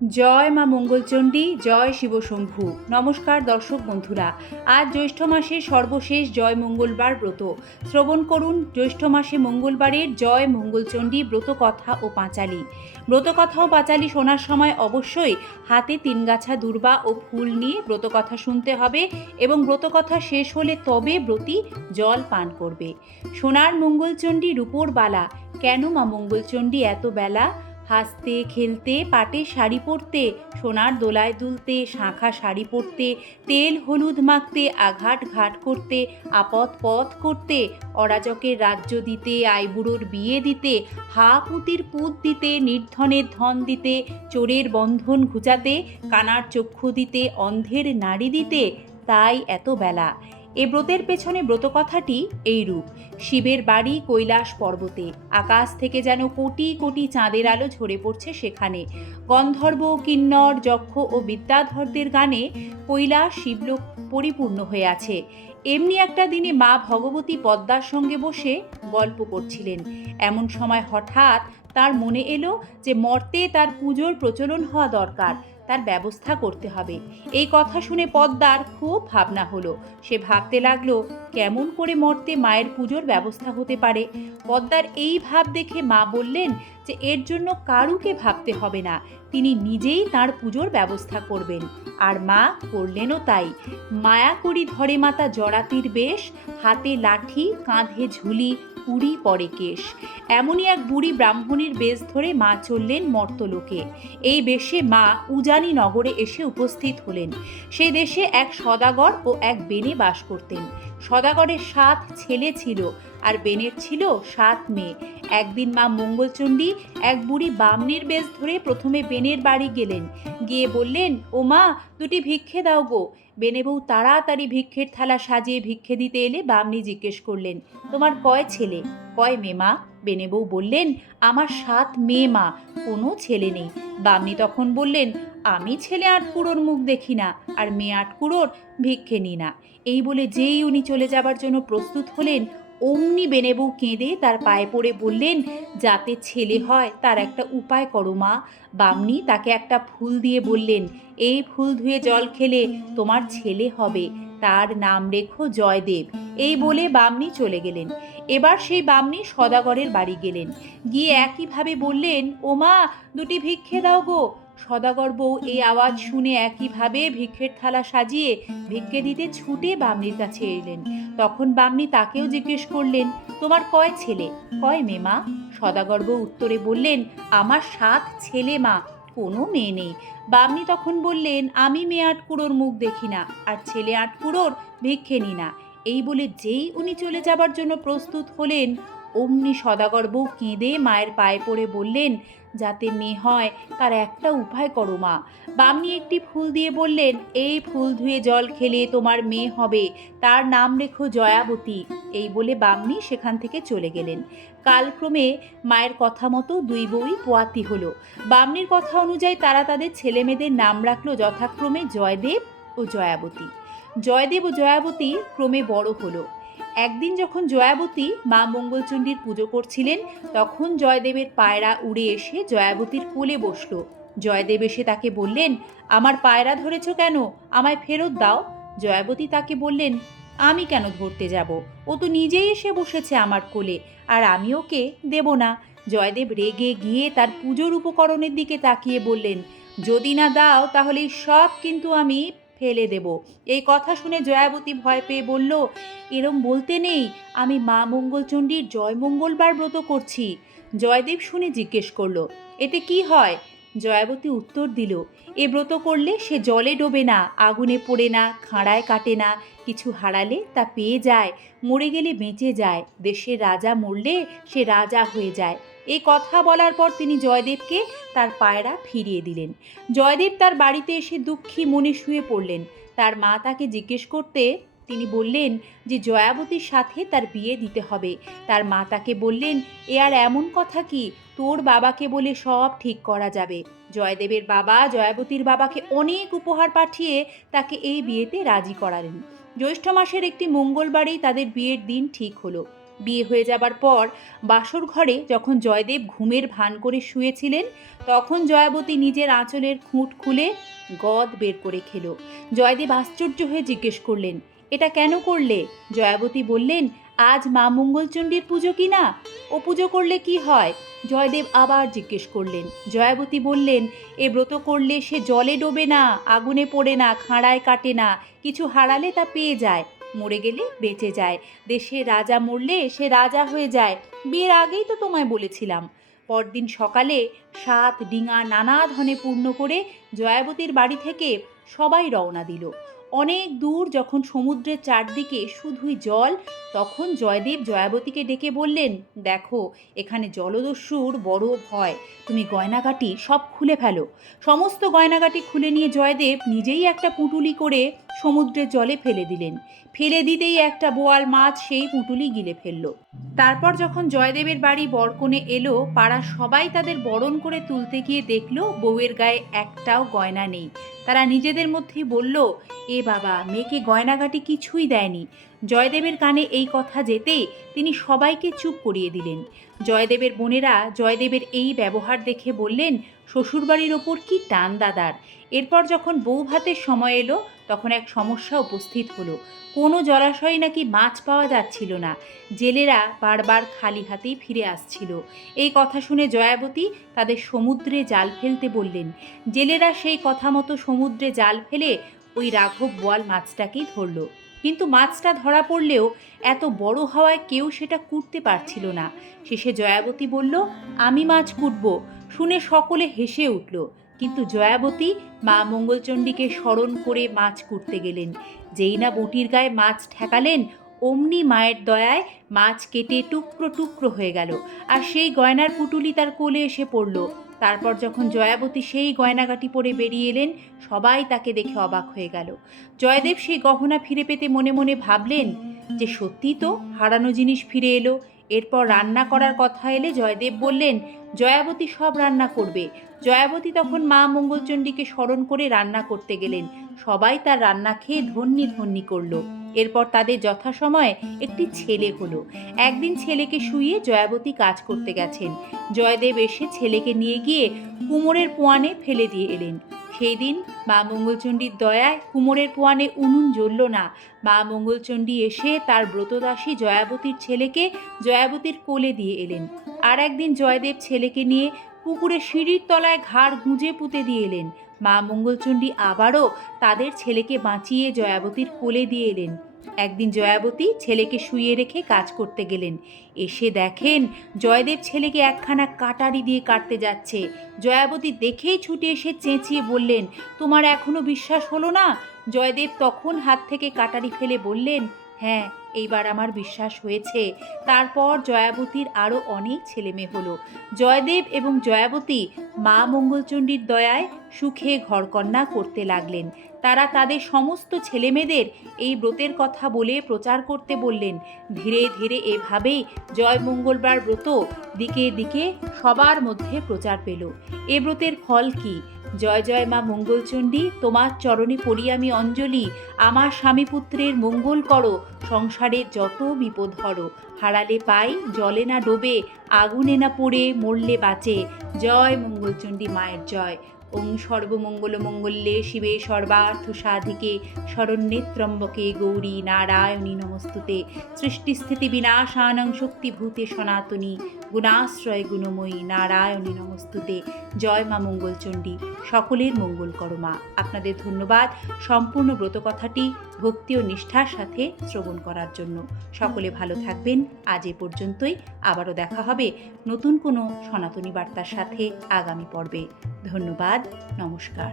জয় মা মঙ্গলচণ্ডী, জয় শিবশম্ভু। নমস্কার দর্শক বন্ধুরা, আজ জ্যৈষ্ঠ মাসের সর্বশেষ জয় মঙ্গলবার ব্রত শ্রবণ করুন। জ্যৈষ্ঠ মাসে মঙ্গলবারের জয় মঙ্গলচণ্ডী ব্রত কথা ও পাঁচালী। ব্রতকথা ও পাঁচালী শোনার সময় অবশ্যই হাতে 3 গাছা দূর্বা ও ফুল নিয়ে ব্রতকথা শুনতে হবে এবং ব্রতকথা শেষ হলে তবে ব্রতী জল পান করবে। সোনার মঙ্গলচণ্ডী রূপোর বালা, কেন মা মঙ্গলচণ্ডী এত বেলা? হাসতে খেলতে, পাটে শাড়ি পরতে, সোনার দোলায় দুলতে, শাঁখা শাড়ি পরতে, তেল হলুদ মাখতে, আঘাট ঘাট করতে, আপদ পথ করতে, অরাজকের রাজ্য দিতে, আইবুড়োর বিয়ে দিতে, হা পুতির পুত দিতে, নির্ধনের ধন দিতে, চোরের বন্ধন ঘুচাতে, কানার চক্ষু দিতে, অন্ধের নাড়ি দিতে, তাই এত বেলা। এ ব্রতের পেছনে ব্রতকথাটি এইরূপ। শিবের বাড়ি কৈলাস পর্বতে, আকাশ থেকে যেন কোটি কোটি চাঁদের আলো ঝরে পড়ছে সেখানে। গন্ধর্ব, কিন্নর, যক্ষ ও বিদ্যাধরদের গানে কৈলাস শিবলোক পরিপূর্ণ হয়ে আছে। এমনি একটা দিনে মা ভগবতী পদ্মার সঙ্গে বসে গল্প করছিলেন। এমন সময় হঠাৎ তার মনে এলো যে মর্তে তার পুজোর প্রচলন হওয়া দরকার, তার ব্যবস্থা করতে হবে। এই কথা শুনে পদ্মার খুব ভাবনা হলো। সে ভাবতে লাগলো কেমন করে মর্তে মায়ের পুজোর ব্যবস্থা হতে পারে। পদ্মার এই ভাব দেখে মা বললেন যে এর জন্য কারুকে ভাবতে হবে না, তিনি নিজেই তার পুজোর ব্যবস্থা করবেন। আর মা করলেনও তাই। মায়া করি ধরে মাতা জরাতির বেশ, হাতে লাঠি, কাঁধে ঝুলি, উড়ি পরে কেশ। এমনই এক বুড়ি ব্রাহ্মণীর বেশ ধরে মা চললেন মর্তলোকে। এই বেশে মা উজানি নগরে এসে উপস্থিত হলেন। সে দেশে এক সদাগর ও এক বেনে বাস করতেন। সদাগরের 7 ছেলে ছিল আর বেনের ছিল 7 মেয়ে। একদিন মা মঙ্গলচণ্ডী এক বুড়ি বামনির বেশ ধরে প্রথমে বেনের বাড়ি গেলেন। গিয়ে বললেন, ও মা, 2টি ভিক্ষে দাও গো। বেনে বউ তাড়াতাড়ি ভিক্ষের থালা সাজিয়ে ভিক্ষে দিতে এলে বামনি জিজ্ঞেস করলেন, তোমার কয় ছেলে, কয় মেয়ে মা? বেনে বউ বললেন, আমার 7 মেয়ে মা, কোনো ছেলে নেই। বামনি তখন বললেন, আমি ছেলে 8 কুড়োর মুখ দেখি না আর মেয়ে 8 কুড়োর ভিক্ষে নি না। এই বলে যেই উনি চলে যাবার জন্য প্রস্তুত হলেন, অমনি বেনে বউ কেঁদে তার পায়ে পড়ে বললেন, যাতে ছেলে হয় তার একটা উপায় করো মা। বামনি তাকে একটা ফুল দিয়ে বললেন, এই ফুল ধুয়ে জল খেলে তোমার ছেলে হবে, তার নাম রেখো জয়দেব। এই বলে বামনি চলে গেলেন। এবার সেই বামনি সদাগরের বাড়ি গেলেন। গিয়ে একইভাবে বললেন, ও মা, 2টি ভিক্ষে দাও গো। সদাগর বউ এই আওয়াজ শুনে একইভাবে ভিক্ষের থালা সাজিয়ে ভিক্ষে দিতে ছুটে বামনির কাছে এলেন। তখন বামনি তাকেও জিজ্ঞেস করলেন, তোমার কয় ছেলে, কয় মেয়ে মা? সদাগর বউ উত্তরে বললেন, আমার 7 ছেলে মা, কোনো মেয়ে নেই। বামনি তখন বললেন, আমি মেয়ে 8 কুড়োর মুখ দেখি না আর ছেলে 8 কুড়োর ভিক্ষে নি না। এই বলে যেই উনি চলে যাবার জন্য প্রস্তুত হলেন, অমনি সদাগর বউ কেঁদে মায়ের পায়ে পড়ে বললেন, যাতে মেয়ে হয় তার একটা উপায় করো মা। বামনি একটি ফুল দিয়ে বললেন, এই ফুল ধুয়ে জল খেলে তোমার মেয়ে হবে, তার নাম রেখো জয়াবতী। এই বলে বামনি সেখান থেকে চলে গেলেন। কালক্রমে মায়ের কথা মতো 2 বউই পোয়াতি হলো। বামনির কথা অনুযায়ী তারা তাদের ছেলেমেয়েদের নাম রাখলো যথাক্রমে জয়দেব ও জয়াবতী। জয়দেব ও জয়াবতী ক্রমে বড় হলো। একদিন যখন জয়াবতী মা মঙ্গলচণ্ডীর পুজো করছিলেন, তখন জয়দেবের পায়রা উড়ে এসে জয়াবতীর কোলে বসল। জয়দেব এসে তাকে বললেন, আমার পায়রা ধরেছ কেন, আমায় ফেরত দাও। জয়াবতী তাকে বললেন, আমি কেন ধরতে যাব, ও তো নিজেই এসে বসেছে আমার কোলে, আর আমি ওকে দেব না। জয়দেব রেগে গিয়ে তার পুজোর উপকরণের দিকে তাকিয়ে বললেন, যদি না দাও তাহলে সব কিন্তু আমি ফেলে দেব। এই কথা শুনে জয়াবতী ভয় পেয়ে বলল, এরম বলতে নেই, আমি মা মঙ্গলচণ্ডীর জয় মঙ্গলবার ব্রত করছি। জয়দেব শুনে জিজ্ঞেস করলো, এতে কি হয়? জয়াবতী উত্তর দিল, এ ব্রত করলে সে জলে ডোবে না, আগুনে পোড়ে না, খাঁড়ায় কাটে না, কিছু হারালে তা পেয়ে যায়, মরে গেলে বেঁচে যায়, দেশের রাজা মরলে সে রাজা হয়ে যায়। এই কথা বলার পর তিনি জয়দেবকে তার পায়রা ফিরিয়ে দিলেন। জয়দেব তার বাড়িতে এসে দুঃখী মনে শুয়ে পড়লেন। তার মা তাকে জিজ্ঞেস করতে তিনি বললেন যে জয়াবতীর সাথে তার বিয়ে দিতে হবে। তার মা তাকে বললেন, এ আর এমন কথা কি, তোর বাবাকে বলে সব ঠিক করা যাবে। জয়দেবের বাবা জয়াবতীর বাবাকে অনেক উপহার পাঠিয়ে তাকে এই বিয়েতে রাজি করালেন। জ্যৈষ্ঠ মাসের একটি মঙ্গলবারেই তাদের বিয়ের দিন ঠিক হলো। বিয়ে হয়ে যাবার পর বাসর ঘরে যখন জয়দেব ঘুমের ভান করে শুয়েছিলেন, তখন জয়াবতী নিজের আঁচলের খুঁট খুলে গদ বের করে খেলো। জয়দেব আশ্চর্য হয়ে জিজ্ঞেস করলেন, এটা কেন করলে? জয়াবতী বললেন, আজ মা মঙ্গলচণ্ডীর পুজো কি না? ও পুজো করলে কি হয়? জয়দেব আবার জিজ্ঞেস করলেন। জয়াবতী বললেন, এ ব্রত করলে সে জলে ডোবে না, আগুনে পড়ে না, খাঁড়ায় কাটে না, কিছু হারালে তা পেয়ে যায়, মরে গেলে বেঁচে যায়, দেশের রাজা মরলে সে রাজা হয়ে যায়। বিয়ের আগেই তো তোমায় বলেছিলাম। পরদিন সকালে 7 ডিঙা নানা ধনে পূর্ণ করে জয়াবতীর বাড়ি থেকে সবাই রওনা দিল। অনেক দূর যখন সমুদ্রের চারদিকে শুধুই জল, তখন জয়দেব জয়াবতীকে ডেকে বললেন, দেখো এখানে জলদস্যুর বড় ভয়, তুমি গয়নাগাটি সব খুলে ফেলো। সমস্ত গয়নাগাটি খুলে নিয়ে জয়দেব নিজেই একটা পুঁটুলি করে সমুদ্রের জলে ফেলে দিলেন। ফেলে দিতেই একটা বোয়াল মাছ সেই পুঁটুলি গিলে ফেলল। তারপর যখন জয়দেবের বাড়ি বরকনে এলো, পাড়ার সবাই তাদের বরণ করে তুলতে গিয়ে দেখলো বউয়ের গায়ে একটাও গয়না নেই। তারা নিজেদের মধ্যেই বলল, এ বাবা, মেয়েকে গয়নাগাটি কিছুই দেয়নি। জয়দেবের কানে এই কথা যেতেই তিনি সবাইকে চুপ করিয়ে দিলেন। জয়দেবের বোনেরা জয়দেবের এই ব্যবহার দেখে বললেন, শ্বশুরবাড়ির ওপর কি টান দাদার। এরপর যখন বউ ভাতের সময় এলো, তখন এক সমস্যা উপস্থিত হলো। কোনো জলাশয়ে নাকি মাছ পাওয়া যাচ্ছিল না। জেলেরা বারবার খালি হাতেই ফিরে আসছিল। এই কথা শুনে জয়াবতী তাদের সমুদ্রে জাল ফেলতে বললেন। জেলেরা সেই কথা মতো সমুদ্রে জাল ফেলে ওই রাঘব বোয়াল মাছটাকেই ধরল। কিন্তু মাছটা ধরা পড়লেও এত বড় হওয়ায় কেউ সেটা কুটতে পারছিল না। শেষে জয়াবতী বলল, আমি মাছ কুটব। শুনে সকলে হেসে উঠল। কিন্তু জয়াবতী মা মঙ্গলচণ্ডীকে স্মরণ করে মাছ কুটতে গেলেন। যেই না বটির গায়ে মাছ ঠেকালেন, অমনি মায়ের দয়ায় মাছ কেটে টুকরো টুকরো হয়ে গেল, আর সেই গয়নার পুটুলি তার কোলে এসে পড়ল। তারপর যখন জয়াবতী সেই গয়নাগাটি পরে বেরিয়ে এলেন, সবাই তাকে দেখে অবাক হয়ে গেল। জয়দেব সেই গহনা ফিরে পেতে মনে মনে ভাবলেন যে সত্যি তো হারানো জিনিস ফিরে এলো। এরপর রান্না করার কথা এলে জয়দেব বললেন, জয়াবতী সব রান্না করবে। জয়াবতী তখন মা মঙ্গলচণ্ডীকে স্মরণ করে রান্না করতে গেলেন। সবাই তার রান্না খেয়ে ধন্যি ধন্যি করল। এরপর তাদের যথাসময়ে একটি ছেলে হলো। একদিন ছেলেকে শুইয়ে জয়াবতী কাজ করতে গেছেন। জয়দেব এসে ছেলেকে নিয়ে গিয়ে কুমোরের পোয়ানে ফেলে দিয়ে এলেন। সেই দিন মা মঙ্গলচণ্ডীর দয়ায় কুমোরের পোয়ানে উনুন জ্বলল না। মা মঙ্গলচণ্ডী এসে তার ব্রতদাসী জয়াবতীর ছেলেকে জয়াবতীর কোলে দিয়ে এলেন। আর একদিন জয়দেব ছেলেকে নিয়ে পুকুরে সিঁড়ির তলায় ঘাড় গুঁজে পুঁতে দিয়ে এলেন। মা মঙ্গলচণ্ডী আবারও তাদের ছেলেকে বাঁচিয়ে জয়াবতীর কোলে দিয়ে এলেন। একদিন জয়াবতী ছেলেকে শুইয়ে রেখে কাজ করতে গেলেন। এসে দেখেন জয়দেব ছেলেকে একখানা কাটারি দিয়ে কাটতে যাচ্ছে। জয়াবতী দেখেই ছুটে এসে চেঁচিয়ে বললেন, তোমার এখনো বিশ্বাস হলো না? জয়দেব তখন হাত থেকে কাটারি ফেলে বললেন, হ্যাঁ, এইবার আমার বিশ্বাস হয়েছে। তারপর জয়াবতীর আরও অনেক ছেলেমেয়ে হলো। জয়দেব এবং জয়াবতী মা মঙ্গলচণ্ডীর দয়ায় সুখে ঘরকন্যা করতে লাগলেন। তারা তাদের সমস্ত ছেলেমেয়েদের এই ব্রতের কথা বলে প্রচার করতে বললেন। ধীরে ধীরে এভাবেই জয় মঙ্গলবার ব্রত দিকে দিকে সবার মধ্যে প্রচার পেল। এ ব্রতের ফল কি? জয় জয় মা মঙ্গলচণ্ডী, তোমার চরণে পড়ি আমি অঞ্জলি। আমার স্বামী পুত্রের মঙ্গল করো, সংসারের যত বিপদ হরো। হারালে পাই, জলে না ডোবে, আগুনে না পড়ে, মরলে বাঁচে। জয় মঙ্গলচণ্ডী মায়ের জয়। ওং সর্বমঙ্গল মঙ্গলে শিবে সর্বার্থ সাধিকে শরণ্যে ত্র্যম্বকে গৌরী নারায়ণী নমস্তুতে। সৃষ্টিস্থিতি বিনাশানং শক্তিভূতে সনাতনী গুণাশ্রয় গুণময়ী নারায়ণী নমস্তুতে। জয় মা মঙ্গলচণ্ডী, সকলের মঙ্গল করো মা। আপনাদের ধন্যবাদ সম্পূর্ণ ব্রতকথাটি ভক্তি ও নিষ্ঠার সাথে শ্রবণ করার জন্য। সকলে ভালো থাকবেন। আজ এ পর্যন্তই। আবারও দেখা হবে নতুন কোনো সনাতনী বার্তার সাথে আগামী পর্বে। ধন্যবাদ। নমস্কার।